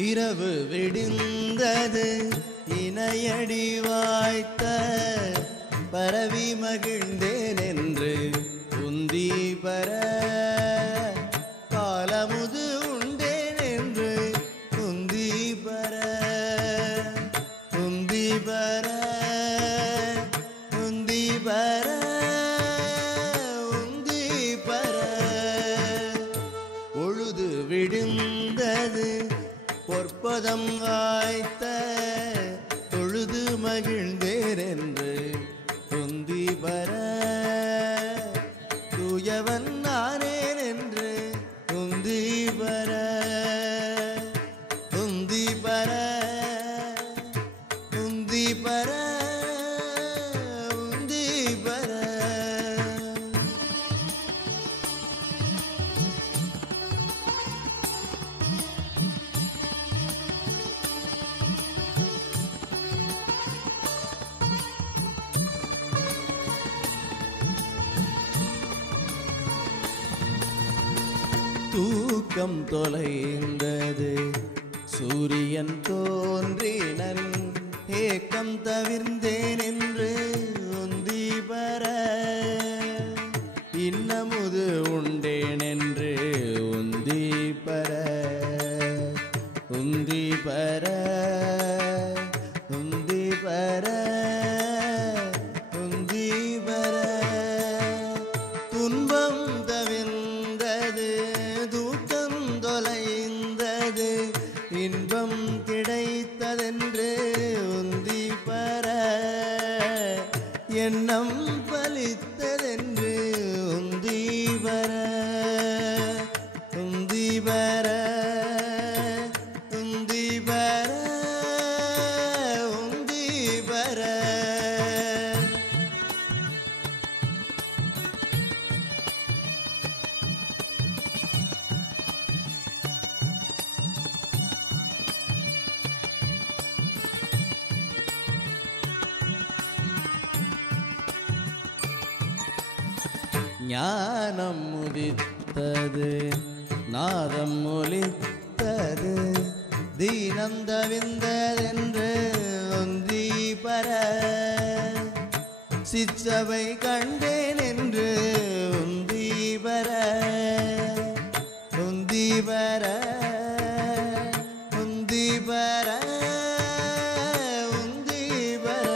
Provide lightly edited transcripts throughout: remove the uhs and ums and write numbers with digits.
இரவு விடிந்தது இணையடி வாய்த்த பரவி மகிழ்ந்தேன் என்று உந்தி பர காலமுது உண்டேன் என்று உந்தி பர உந்தி பர உந்தி பர உந்தி பர பொழுது விடிந்தது பொற்பதம் வாய்த்த தொழுது மகிழ்ந்தேன் என்று உந்தி பர தூயவன் நானேன் என்று உந்தி பர உந்தி பர உந்தி பர உந்தி பர தூக்கம் தொலைந்தது சூரியன் தோன்றினன் ஏக்கம் தவிர்ந்தேன் என்று உந்தி பர இன்னமுது உண்டேன் என்று உந்தி பர உந்தி பர உந்தி பர உந்தி பர துன்பம் தவிர்ந்தது தூக்கம் தொலைந்தது இன்பம் கிடைத்ததென்று உந்தி பர எண்ணம் பலித்ததென்று உந்தி பர உந்தி பர உந்தி பர உந்தி பர ஞானம் உதித்தது நாதம் ஒலித்தது தீனம் தவிர்ந்ததென்று உந்தி பர சிற்றவை கண்டேன் என்று உந்தி பர உந்தி பர உந்தி பர உந்தி பர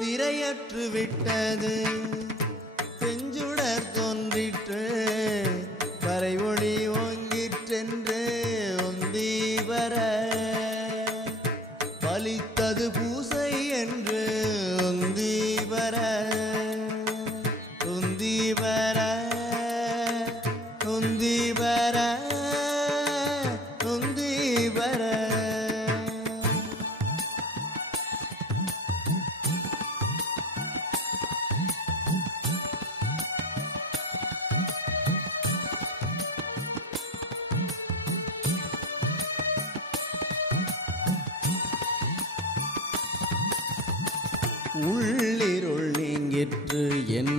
திரையற்று விட்டது செஞ்சுடர் தோன்றிற்று வரை ஒளி ஓங்கிற்றென்று உந்தி பர பலித்தது பூசை என்று உந்தி பர உந்தி பர உந்தி பர உந்தி பர உள்ளிருள் நீங்கிற்று என்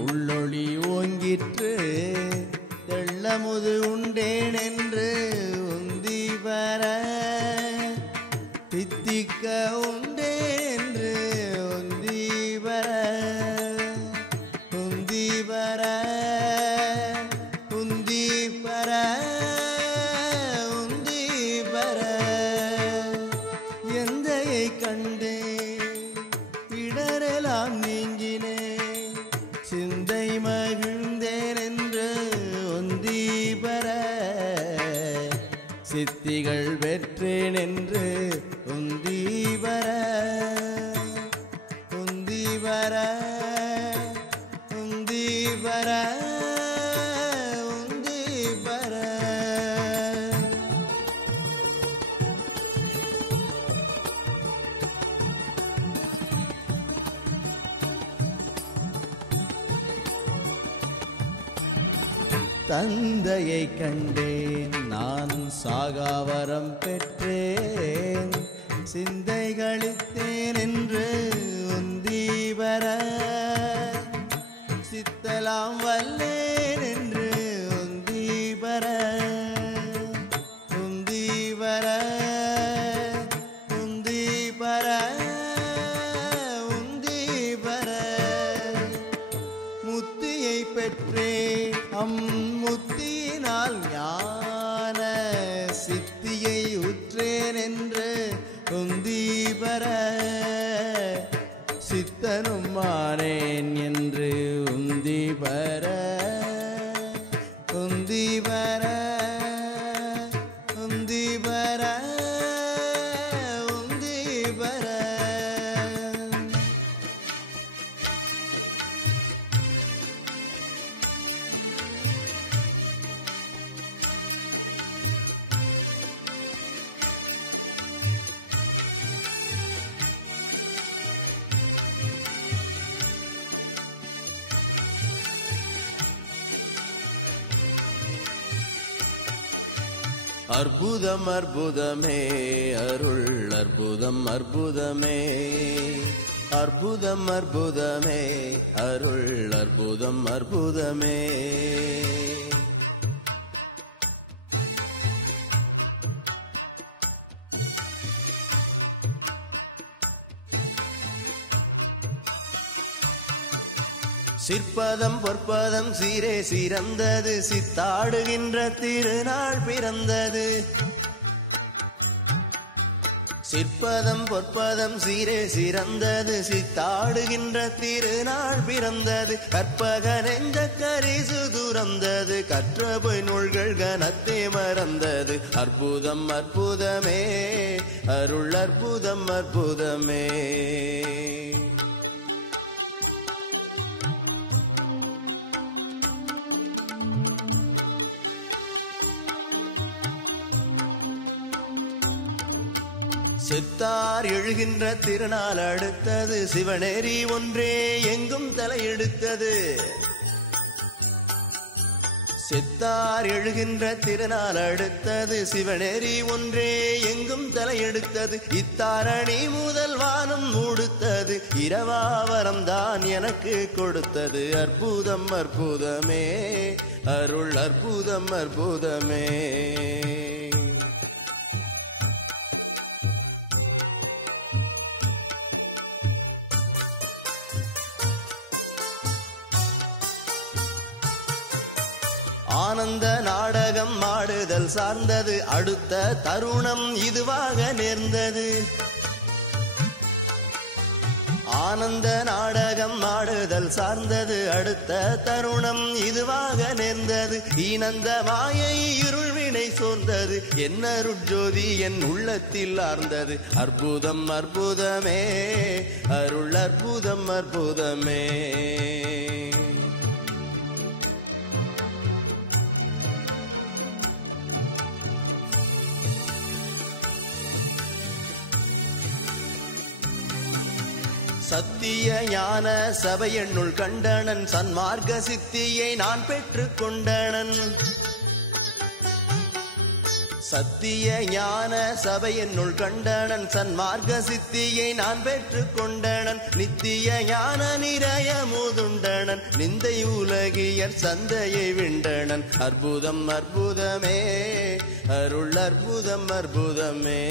உள்ளொளி ஓங்கிற்று தெள்ளமுது உண்டேன் என்று உந்தி பர தித்திக்க உண்டேன் என்று உந்தி பர உந்தி பர உந்தி பர உந்தி பர எந்தையை கண்டே இடரெல்லாம் நீங்கினே சிந்தை மகிழ்ந்தேன் என்று உந்தி பர சித்திகள் பெற்றேன் என்று உந்தி பர உந்தி பர உந்தி பர உந்தி பர தந்தையை கண்டேன் நான் சாகாவரம் பெற்றேன் சிந்தை களித்தேன் என்று உந்தி பர சித்தலாம் வல்லேன் என்று உந்தி பர சித்தனும் மாறேன் என்று உந்தி வர உந்தி வர உந்தி வர உந்தி வர. அற்புதம் அற்புதமே அருள் அற்புதம் அற்புதமே அற்புதம் அற்புதமே அருள் அற்புதம் அற்புதமே. சிற்பதம் பொற்பதம் சீரே சிறந்தது சித்தாடுகின்ற திருநாள் பிறந்தது. சிற்பதம் பொற்பதம் சீரே சிறந்தது சித்தாடுகின்ற திருநாள் பிறந்தது. கற்பக நெஞ்ச கரிசு துறந்தது கற்ற பொய் நூல்கள் கனத்தே மறந்தது. அற்புதம் அற்புதமே அருள் அற்புதம் அற்புதமே. செத்தார் எழுகின்ற திருநாள் அடுத்தது சிவநேரி ஒன்றே எங்கும் தலையெடுத்தது. செத்தார் எழுகின்ற திருநாள் அடுத்தது சிவநேரி ஒன்றே எங்கும் தலையெடுத்தது. இத்தாரணி முதல் வானம் மூடுத்தது இரவாவரம் தான் எனக்கு கொடுத்தது. அற்புதம் அற்புதமே அருள் அற்புதம் அற்புதமே. ஆனந்த நாடகம் ஆடுதல் சார்ந்தது அடுத்த தருணம் இதுவாக நேர்ந்தது. ஆனந்த நாடகம் ஆடுதல் சார்ந்தது அடுத்த தருணம் இதுவாக நேர்ந்தது. ஈனந்த மாயை இருள்வினை சோர்ந்தது என்ன ருட்ஜோதி என் உள்ளத்தில் ஆர்ந்தது. அற்புதம் அற்புதமே அருள் அற்புதம் அற்புதமே. சத்திய ஞான சபையென்னுள் கண்டனன் சன்மார்க்க சித்தியை நான் பெற்றுக் கொண்டனன். சத்திய ஞான சபையென்னுள் கண்டனன் சன்மார்க்க சித்தியை நான் பெற்றுக் கொண்டனன். நித்திய ஞான நிறைய மூதுண்டனன் நிந்தை உலகியர் சந்தையை விண்டனன். அற்புதம் அற்புதமே அருள் அற்புதம் அற்புதமே.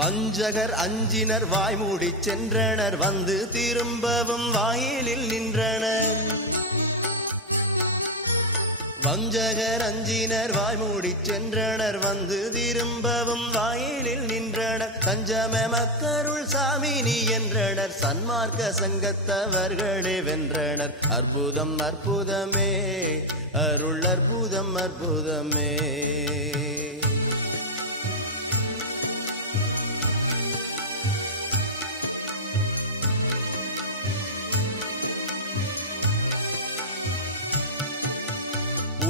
வஞ்சகர் அஞ்சினர் வாய்மூடி சென்றனர் வந்து திரும்பவும் வாயிலில் நின்றனர். வஞ்சகர் அஞ்சினர் வாய்மூடி சென்றனர் வந்து திரும்பவும் வாயிலில் நின்றனர். தஞ்சம மக்கருள் சாமினி என்றனர் சன்மார்க்க சங்கத்தவர்களே வென்றனர். அற்புதம் அற்புதமே அருள் அற்புதம் அற்புதமே.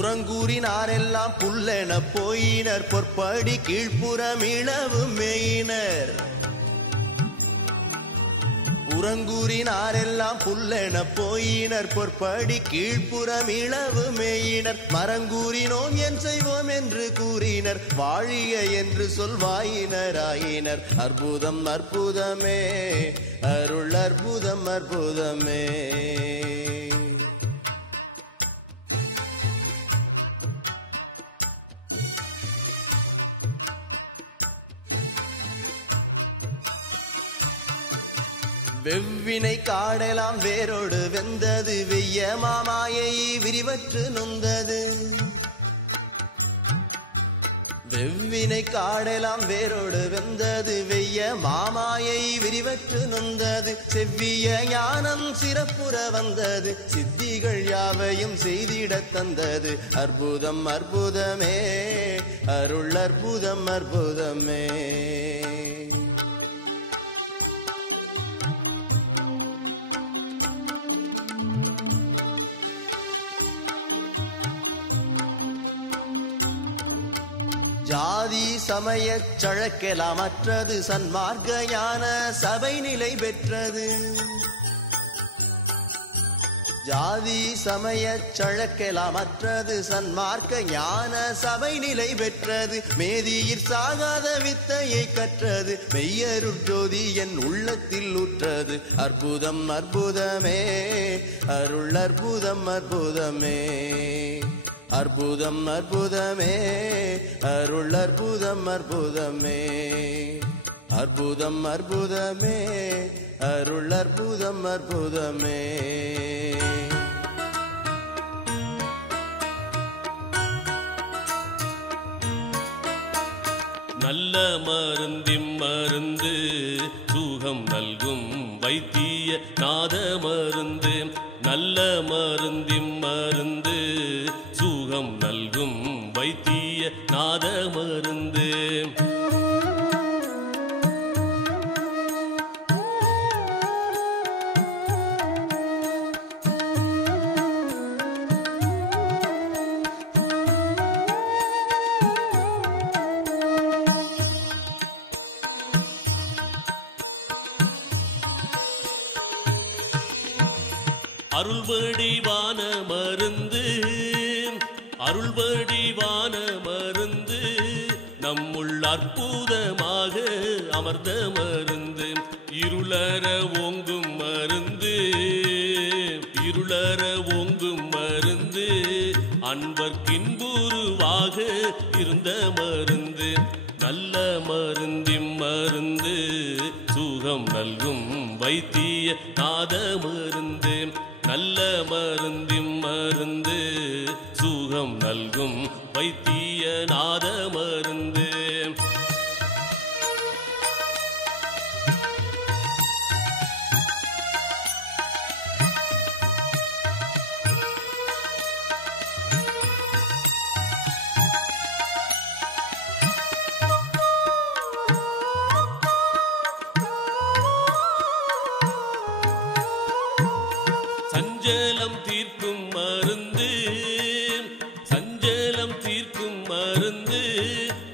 புறங்கூறினாரெல்லாம் புல்லென போயினர் பொற்படி கீழ்ப்புறம் இளவு மேயினர். புறங்கூறினாரெல்லாம் புல்லென போயினர் பொற்படி கீழ்ப்புறம் இளவு மேயினர். மரங்கூறினோம் என் செய்வோம் என்று கூறினர் வாழிய என்று சொல்வாயினர் ஆயினர். அற்புதம் அற்புதமே அருள் அற்புதம் அற்புதமே. வெவ்வினை காடெல்லாம் வேரோடு வெந்தது, வெய்ய மாமாயை விரிவற்று நொந்தது. வெவ்வினை காடெல்லாம் வேரோடு வெந்தது, வெய்ய மாமாயை விரிவற்று நொந்தது. செவ்விய ஞானம் சிறப்புற வந்தது, சித்திகள் யாவையும் செய்திடத் தந்தது. அற்புதம் அற்புதமே, அருள் அற்புதம் அற்புதமே. ஜாதி சமயச் சழக்கெல்லாம் அற்றது, சன்மார்க்க ஞான சபை நிலை பெற்றது. ஜாதி சமயச் சழக்கெல்லாம் அற்றது, சன்மார்க்க ஞான சபை நிலை பெற்றது. மேதியிற் சாகாத வித்தையை கற்றது, மெய்யருட் ஜோதி என் உள்ளத்தில் ஊற்றது. அற்புதம் அற்புதமே, அருள் அற்புதம் அற்புதமே. அற்புதம் அற்புதமே, அருள் அற்புதம் அற்புதமே. அற்புதம் அற்புதமே, அருள் அற்புதம் அற்புதமே. நல்ல மருந்திம் மருந்து சுகம் நல்கும் வைத்திய நாத மருந்து. நல்ல மருந்திம் மருந்து சுகம் நல்கும் வைத்திய நாத மருந்து. அருள்வடிவான மருந்து, அருள்வடிவான மருந்து, நம்முள் அற்புதமாக அமர்ந்த மருந்து. இருளற ஓங்கும் மருந்து, இருளற ஓங்கும் மருந்து, அன்பர்க்கின்புருவாக இருந்த மருந்து. நல்ல மருந்திம் மருந்து சுகம் நல்கும் வைத்திய நாத மருந்து. நல்ல மருந்திம் மருந்து சுகம் நல்கும் வைத்திய நாத மருந்து. சஞ்சலம் தீர்க்கும் மருந்து, சஞ்சலம் தீர்க்கும் மருந்து,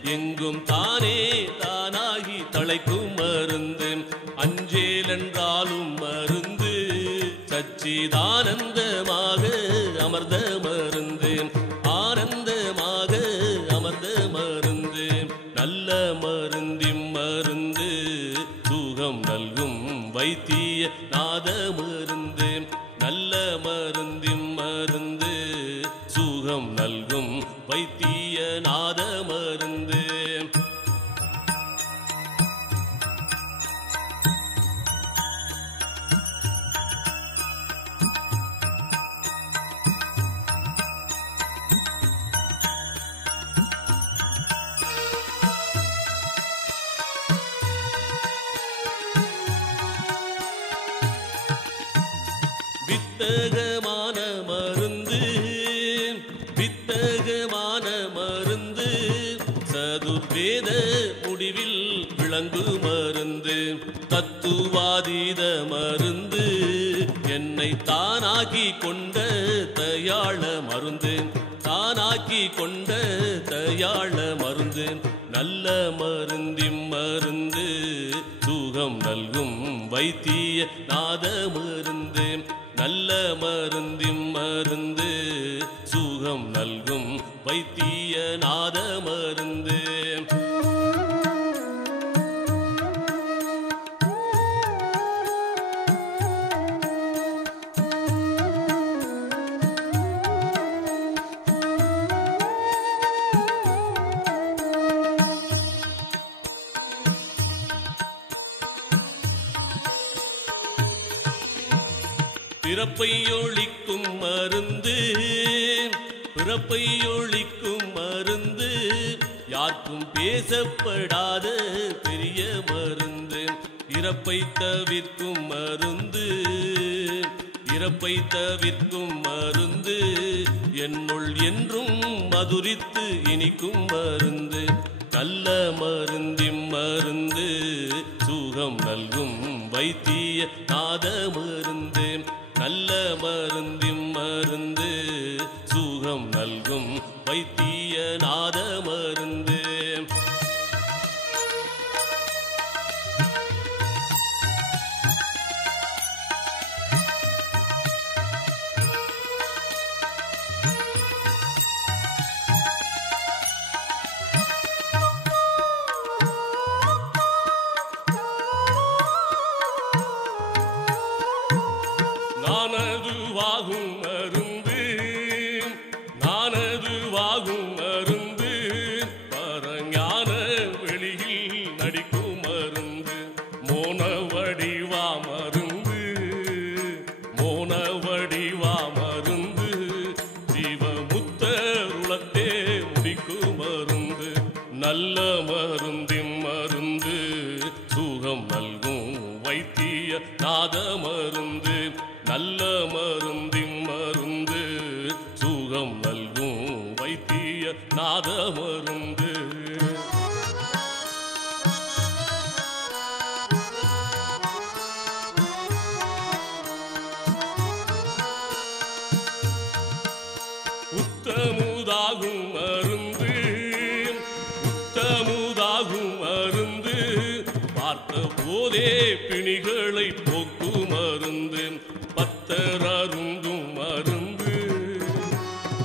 எங்கும் தானே தானாகி தழைக்கும் மருந்து. அஞ்சேலென்றாலும் மருந்து, சச்சிதானந்தமாக அமர்ந்த மருந்து. ஆனந்தமாக அமர்ந்த மருந்து. நல்ல மருந்திம் மருந்து சுகம் நல்கும் வைத்திய நாத மருந்து. நல்ல மருந்திம் மருந்து சுகம் நல்கும் வைத்திய நாத மருந்து. வித்தகமான மருந்து, வித்தகமான மருந்து, சதுர்வேத முடிவில் விளங்கு மருந்து. தத்துவாதீத மருந்து, என்னை தானாக்கி கொண்ட தயாள மருந்து. தானாக்கி கொண்ட தயாள மருந்து. நல்ல மருந்திம் மருந்து சுகம் நல்கும் வைத்திய நாத மருந்து. நல்ல மருந்திம் மருந்து சுகம் நல்கும் வைத்திய நாத மருந்து. பிறப்பை ஒழிக்கும் மருந்து பிறப்பை ஒழிக்கும் மருந்து யாருக்கும் பேசப்படாத பெரிய மருந்து இறப்பை தவிர்க்கும் மருந்து இறப்பை தவிர்க்கும் மருந்து என்னுள் என்றும் மதுரித்து இனிக்கும் மருந்து நல்ல மருந்தின் மருந்து சுகம் நல்கும் வைத்திய நாத மருந்து நல்ல மருந்தின் மருந்து சுகம் நல்கும் வைத்திய நாத மருந்து நானதுவாகும் மருந்து நானதுவாகும் மருந்து பரஞான வெளியில் நடிக்கும் மருந்து மோன வடிவா மருந்து மோன வடிவா மருந்து ஜீவமுத்தருளத்தே முடிக்கும் மருந்து நல்ல மருந்தின் மருந்து சுகம் நல்கும் வைத்திய நாத மருந்து நல்ல மருந்தின் மருந்து சுகம் நல்கும் வைத்திய நாத மருந்து உத்தமுதாகும் மருந்து உத்தமுதாகும் மருந்து பார்த்த போதே பிணிகளை போக்கும் மருந்து பத்தரருந்தும் மருந்து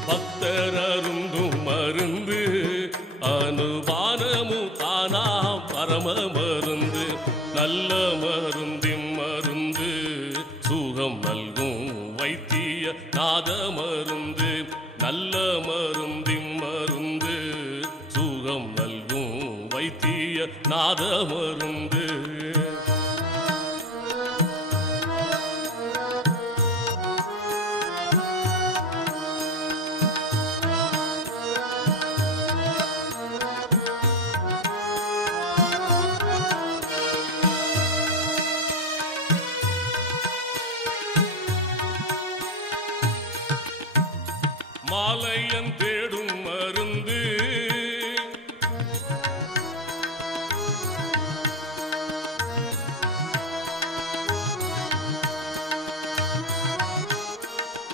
பத்தரருந்தும் மருந்து அனுபானமும் தானாம் பரம மருந்து நல்ல மருந்தின் மருந்து சுகம் நல்கும் வைத்திய நாத மருந்து நல்ல மருந்தின் மருந்து சுகம் நல்கும் வைத்திய நாத மருந்து மாலையன் தேடும் மருந்து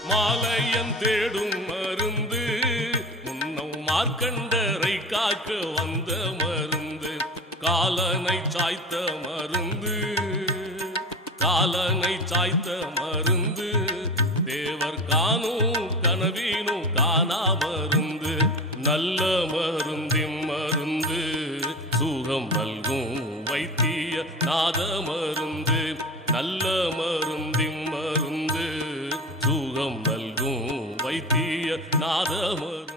மாலையன் தேடும் மருந்து முன்னம் மார்க்கண்டரை காக்க வந்த மருந்து காலனை சாய்த்த மருந்து காலனை சாய்த்த மருந்து தேவர் காணும் கனவீனும் காணா மருந்து நல்ல மருந்தின் மருந்து சுகம் நல்கும் வைத்திய நாத மருந்து நல்ல மருந்தின் மருந்து சுகம் நல்கும் வைத்திய நாத மருந்து